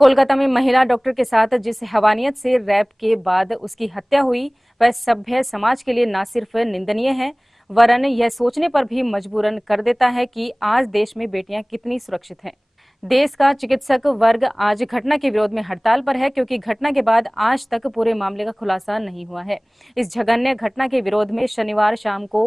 कोलकाता में महिला डॉक्टर के साथ जिस हैवानियत से रैप के बाद उसकी हत्या हुई वह सभ्य समाज के लिए न सिर्फ निंदनीय है वरन यह सोचने पर भी मजबूरन कर देता है कि आज देश में बेटियां कितनी सुरक्षित हैं। देश का चिकित्सक वर्ग आज घटना के विरोध में हड़ताल पर है क्योंकि घटना के बाद आज तक पूरे मामले का खुलासा नहीं हुआ है। इस जघन्य घटना के विरोध में शनिवार शाम को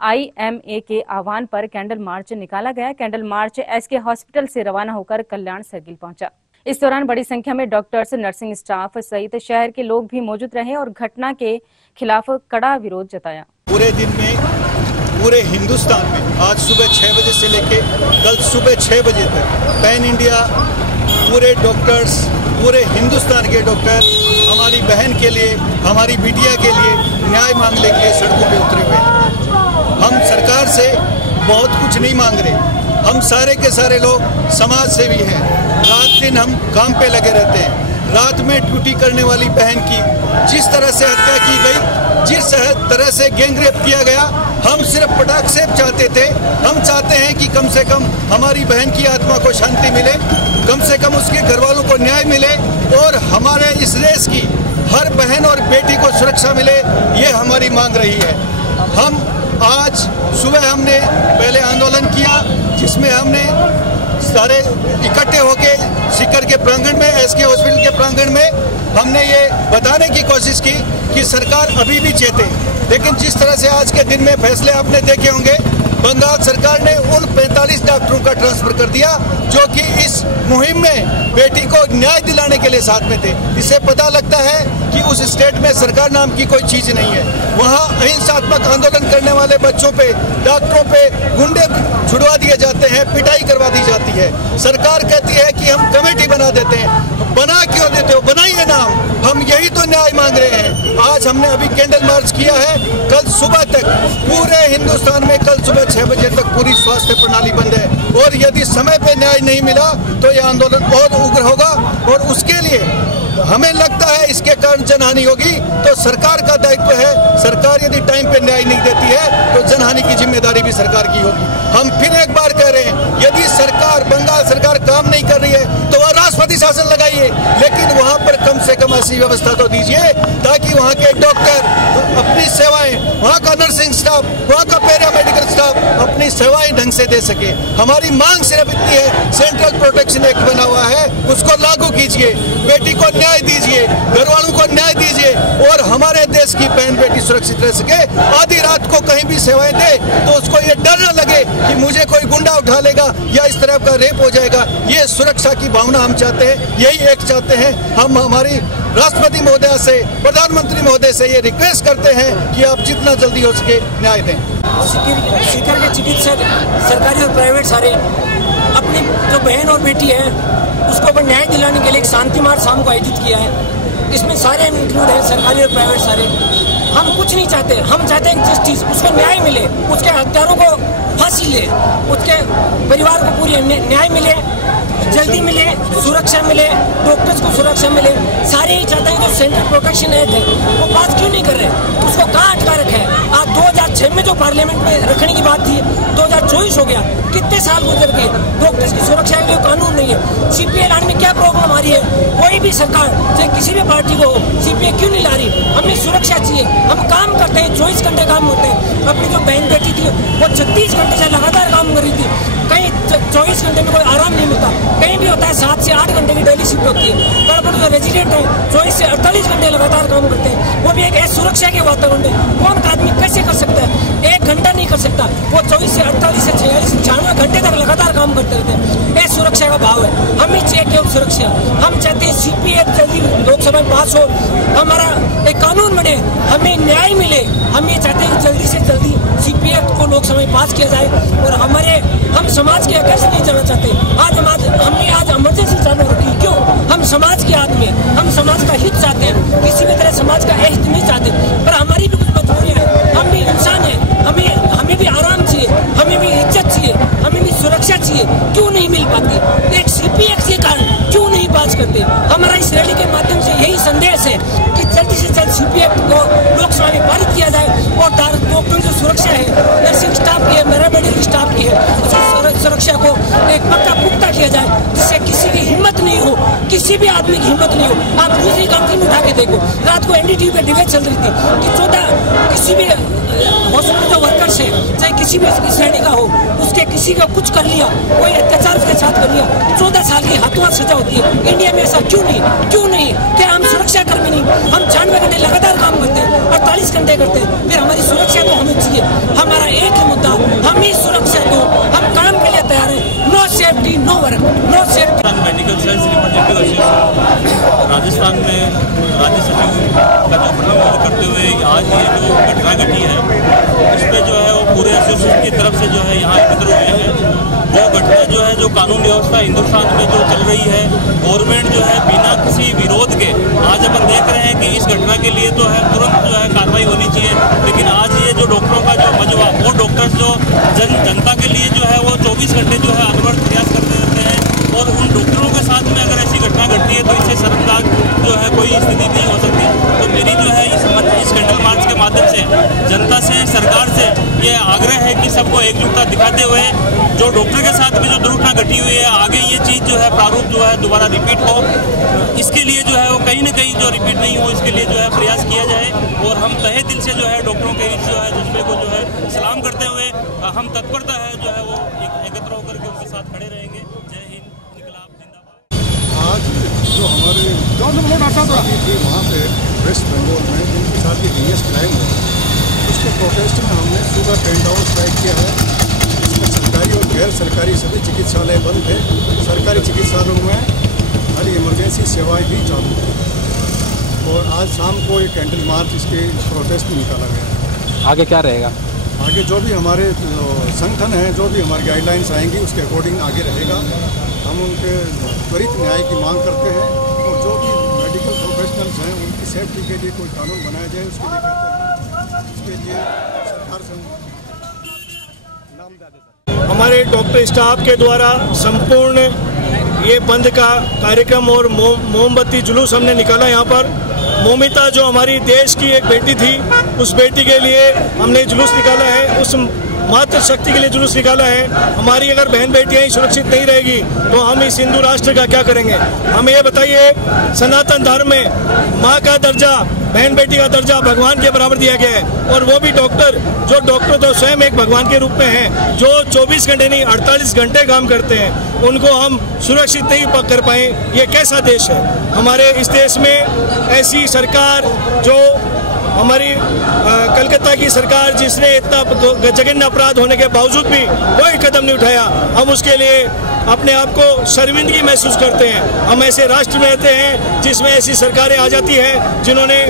IMA के आह्वान पर कैंडल मार्च निकाला गया। कैंडल मार्च SK हॉस्पिटल से रवाना होकर कल्याण सर्किल पहुंचा। इस दौरान बड़ी संख्या में डॉक्टर्स, नर्सिंग स्टाफ सहित शहर के लोग भी मौजूद रहे और घटना के खिलाफ कड़ा विरोध जताया। पूरे दिन में पूरे हिंदुस्तान में आज सुबह 6 बजे से लेके कल सुबह 6 बजे तक पैन इंडिया पूरे डॉक्टर्स, पूरे हिंदुस्तान के डॉक्टर हमारी बहन के लिए, हमारी बिटिया के लिए न्याय मांगने के लिए सड़कों पे उतरे हुए हैं। हम सरकार से बहुत कुछ नहीं मांग रहे। हम सारे के सारे लोग समाज सेवी हैं। रात दिन हम काम पे लगे रहते हैं। रात में ड्यूटी करने वाली बहन की जिस तरह से हत्या की गई, जिस तरह से गैंगरेप किया गया, हम सिर्फ पटाख से चाहते थे। हम चाहते हैं कि कम से कम हमारी बहन की आत्मा को शांति मिले, कम से कम उसके घर वालों को न्याय मिले और हमारे इस देश की हर बहन और बेटी को सुरक्षा मिले, ये हमारी मांग रही है। हम आज सुबह हमने पहले आंदोलन किया जिसमें हमने सारे इकट्ठे होके सीकर के प्रांगण में, SK हॉस्पिटल के प्रांगण में हमने ये बताने की कोशिश की कि सरकार अभी भी चेते, लेकिन जिस तरह से आज के दिन में फैसले आपने देखे होंगे, बंगाल सरकार ने उन 45 डॉक्टरों का ट्रांसफर कर दिया जो कि इस मुहिम में बेटी को न्याय दिलाने के लिए साथ में थे। इससे पता लगता है कि उस स्टेट में सरकार नाम की कोई चीज नहीं है। वहाँ अहिंसात्मक आंदोलन करने वाले बच्चों पे, डॉक्टरों पे गुंडे छुड़वा दिए जाते हैं, पिटाई करवा दी जाती है। सरकार कहती है कि हम कमेटी बना देते हैं। बना क्यों देते हो? बनाइए ना। हम यही तो न्याय मांग रहे हैं। आज हमने अभी कैंडल मार्च किया है। कल सुबह तक पूरे हिंदुस्तान में कल सुबह 6 बजे तक पूरी स्वास्थ्य प्रणाली बंद है और यदि समय पे न्याय नहीं मिला तो यह आंदोलन बहुत उग्र होगा और उसके लिए हमें लगता है इसके कारण जनहानि होगी। तो सरकार का दायित्व है। सरकार यदि टाइम पे न्याय नहीं देती है तो जनहानि की जिम्मेदारी भी सरकार की होगी। हम फिर एक बार कह रहे हैं, यदि सरकार, बंगाल सरकार काम नहीं कर रही है तो वह राष्ट्रपति शासन लगाइए, लेकिन वहाँ पर कम से कम ऐसी व्यवस्था तो दीजिए ताकि वहाँ के डॉक्टर अपनी सेवाएं, वहाँ का नर्सिंग स्टाफ, वहाँ का पैरामेडिकल स्टाफ अपनी सेवाएं ढंग से दे सके। हमारी मांग सिर्फ इतनी है, सेंट्रल प्रोटेक्शन एक्ट बना हुआ है उसको लागू कीजिए, बेटी को न्याय दीजिए, घर वालों को न्याय दीजिए और हमारे देश की बहन बेटी सुरक्षित रह सके। आधी रात को कहीं भी सेवाएं दे तो उसको ये डर न लगे कि मुझे कोई गुंडा उठा लेगा या इस तरह का रेप हो जाएगा। ये सुरक्षा की भावना हम चाहते हैं, यही एक चाहते हैं। हम हमारी राष्ट्रपति महोदय से, प्रधानमंत्री महोदय से ये रिक्वेस्ट करते हैं कि आप जितना जल्दी हो सके न्याय दें। सीकर के चिकित्सक सरकारी और प्राइवेट सारे अपनी जो बहन और बेटी है उसको अपन न्याय दिलाने के लिए एक शांति मार्च शाम को आयोजित किया है। इसमें सारे इंक्लूड है, सरकारी और प्राइवेट सारे। हम कुछ नहीं चाहते, हम चाहते हैं जस्टिस, उसको न्याय मिले, उसके हत्यारों को फांसी ले, उसके परिवार को पूरी न्याय मिले, जल्दी मिले, सुरक्षा मिले, डॉक्टर्स को सुरक्षा मिले। सारे ही चाहते हैं जो सेंट्रल प्रोटेक्शन एक्ट है वो पास क्यों नहीं कर रहे, उसको कहाँ अटका रखा है। आज 2006 में जो पार्लियामेंट में रखने की बात थी 2024 हो गया, कितने साल गुजर गए, डॉक्टर्स की सुरक्षा के लिए कानून नहीं है। CPI लाने में क्या प्रॉब्लम आ रही है? कोई भी सरकार चाहे किसी भी पार्टी को CPI क्यों नहीं ला रही? हमें सुरक्षा चाहिए। हम काम करते हैं, 24 घंटे काम होते हैं। अपनी जो बहन बेटी थी वो 36 घंटे से लगातार काम कर रही थी। कहीं 24 घंटे में कोई आराम नहीं मिलता, कहीं भी होता है 7 से 8 घंटे की डेली शिफ्ट होती है। पर जो रेजिडेंट है 24 से 48 घंटे लगातार काम करते हैं, वो भी एक सुरक्षा के वातावरण में। कौन आदमी कैसे कर सकता है? 1 घंटा नहीं कर सकता, वो 24 से 48 से 46 से 96 घंटे तक लगातार काम करते रहते हैं। ये सुरक्षा का भाव है। हम ही चाहिए केवल सुरक्षा। हम चाहते हैं CPI जल्दी लोकसभा में पास हो, हमारा एक कानून बने, हमें न्याय मिले। हम ये चाहते हैं कि जल्दी से जल्दी CPI को लोकसभा में पास किया जाए और हम समाज के कैसे नहीं जाना चाहते। हमने आज इमरजेंसी चालू रखी, क्यों? हम समाज के आदमी हैं, हम समाज का हित चाहते हैं, किसी भी तरह समाज का हित नहीं चाहते। पर हमारी भी कुछ मजबूरियाँ हैं, हम भी इंसान हैं, हमें भी आराम चाहिए, हमें भी इज्जत चाहिए, हमें भी सुरक्षा चाहिए। क्यों नहीं मिल पाती? एक CPI के कारण क्यों नहीं पास करते? हमारा इस रैली के माध्यम से यही संदेश है कि जल्दी से जल्द CPI को लोकसभा में पारित किया जाए और डॉक्टरों की सुरक्षा है, नर्सिंग स्टाफ की है, पैरामेडिकल स्टाफ की है, सुरक्षा को एक पक्का पुख्ता काट लिया जाए, जिससे किसी की हिम्मत नहीं हो, किसी भी आदमी की हिम्मत नहीं हो। आप दूसरी कंट्री में उठा के देखो, रात को एनडीटीवी पे डिबेट चल रही थी कि 14 किसी भी हॉस्पिटल जो वर्कर्स है, चाहे किसी भी श्रेणी का हो, उसके किसी का कुछ कर लिया, कोई अत्याचार उसके साथ कर लिया, 14 साल की हाथों हाथ सजा होती है। इंडिया में ऐसा क्यों नहीं? क्या हम सुरक्षा कर्मी नहीं? हम 96 घंटे लगातार काम करते हैं, 48 घंटे करते हैं, फिर हमारी सुरक्षा तो हमें चाहिए। हमारा एक ही मुद्दा, हम ही सुरक्षा दो, हम काम के लिए तैयार हैं। No safety no work, no safety. Medical science representative association Rajasthan में राज्य सचिव का जो प्रतिनिधित्व करते हुए आज ये जो घटना घटी है, इस पर जो है वो पूरे एसोसिएशन की तरफ से जो है यहाँ एकत्र हुए हैं। वो घटना जो है, जो कानून व्यवस्था हिंदुस्तान में जो चल रही है, गवर्नमेंट जो है बिना किसी विरोध के, आज अपन देख रहे हैं कि इस घटना के लिए तो है तुरंत जो है कार्रवाई होनी चाहिए, लेकिन आज ये जो डॉक्टरों का जो मजबा, वो डॉक्टर्स जो जनता के लिए जो है वो 24 घंटे जो है अनवरत प्रयास करते रहते हैं, और उन डॉक्टरों के साथ में अगर ऐसी घटना घटती है तो इससे शर्मनाक जो है कोई स्थिति नहीं हो सकती। तो मेरी जो है इस कैंडल मार्च के माध्यम से जनता से, सरकार से ये आग्रह है कि सबको एकजुटता दिखाते हुए जो डॉक्टर के साथ में जो दुर्घटना घटी हुई है, आगे ये चीज़ जो है प्रारूप जो है दोबारा रिपीट हो, इसके लिए जो है वो कहीं ना कहीं जो रिपीट नहीं हो, इसके लिए जो है प्रयास किया जाए। और हम तहे दिल से जो है डॉक्टरों के इस जो है जज्बे को जो है सलाम करते हुए हम तत्परता है जो है वो एकत्र होकर के उनके साथ खड़े रहेंगे। जय हिंद, इनकलाब जिंदाबाद। आज जो हमारे साथी थे वहाँ पे वेस्ट बंगाल में, जिनके साथ ये हियस क्राइम हुआ, उसके प्रोटेस्ट में हमने सुबह पेंट आउट स्ट्राइक किया है। इसमें सरकारी और गैर सरकारी सभी चिकित्सालय बंद थे। सरकारी चिकित्सालयों में खाली इमरजेंसी सेवाएं ही चालू थी। और आज शाम को एक कैंडल मार्च इसके प्रोटेस्ट में निकाला गया। आगे क्या रहेगा? आगे जो भी हमारे संगठन हैं, जो भी हमारी गाइडलाइंस आएंगी उसके अकॉर्डिंग आगे रहेगा। हम उनके त्वरित न्याय की मांग करते हैं, और जो भी मेडिकल प्रोफेशनल्स हैं उनकी सेफ्टी के लिए कोई कानून बनाया जाए, उसके लिए कहते हैं, उसके लिए सरकार से नाम दे देता। हमारे डॉक्टर स्टाफ के द्वारा संपूर्ण ये बंद का कार्यक्रम और मोमबत्ती जुलूस हमने निकाला। यहाँ पर मोमिता जो हमारी देश की एक बेटी थी, उस बेटी के लिए हमने जुलूस निकाला है, उस मातृ शक्ति के लिए जुलूस निकाला है। हमारी अगर बहन बेटियां ही सुरक्षित नहीं रहेगी तो हम इस हिंदू राष्ट्र का क्या करेंगे? हमें ये बताइए, सनातन धर्म में माँ का दर्जा, बहन बेटी का दर्जा भगवान के बराबर दिया गया है, और वो भी डॉक्टर, जो डॉक्टर तो स्वयं एक भगवान के रूप में हैं, जो 24 घंटे नहीं 48 घंटे काम करते हैं, उनको हम सुरक्षित नहीं कर पाए। ये कैसा देश है? हमारे इस देश में ऐसी सरकार, जो हमारी कलकत्ता की सरकार, जिसने इतना जघन्य अपराध होने के बावजूद भी कोई कदम नहीं उठाया, हम उसके लिए अपने आप को शर्मिंदगी महसूस करते हैं। हम ऐसे राष्ट्र में रहते हैं जिसमें ऐसी सरकारें आ जाती है जिन्होंने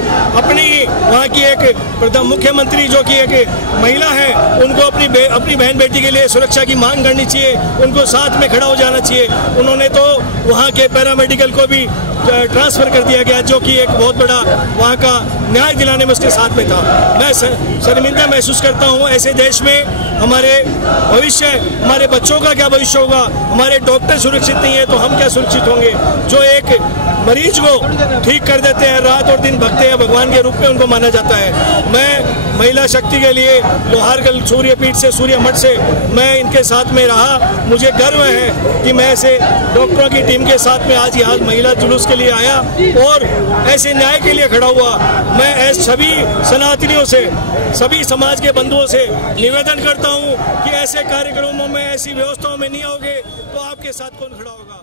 अपनी वहाँ की एक मुख्यमंत्री जो कि एक महिला है, उनको अपनी बहन बेटी के लिए सुरक्षा की मांग करनी चाहिए, उनको साथ में खड़ा हो जाना चाहिए। उन्होंने तो वहाँ के पैरामेडिकल को भी ट्रांसफ़र कर दिया गया, जो कि एक बहुत बड़ा वहाँ का न्याय दिलाने में उसके साथ में था। मैं शर्मिंदा महसूस करता हूँ। ऐसे देश में हमारे भविष्य, हमारे बच्चों का क्या भविष्य होगा? हमारे डॉक्टर सुरक्षित नहीं है तो हम क्या सुरक्षित होंगे? जो एक मरीज को ठीक कर देते हैं, रात और दिन भगते हैं, भगवान के रूप में उनको माना जाता है। मैं महिला शक्ति के लिए लोहारगढ़ सूर्यपीठ से, सूर्य मठ से मैं इनके साथ में रहा। मुझे गर्व है कि मैं ऐसे डॉक्टरों की टीम के साथ में आज यहाँ महिला जुलूस के लिए आया और ऐसे न्याय के लिए खड़ा हुआ। मैं सभी सनातनियों से, सभी समाज के बंधुओं से निवेदन करता हूँ कि ऐसे कार्यक्रमों में, ऐसी व्यवस्थाओं में नहीं आओगे तो आपके साथ कौन खड़ा होगा?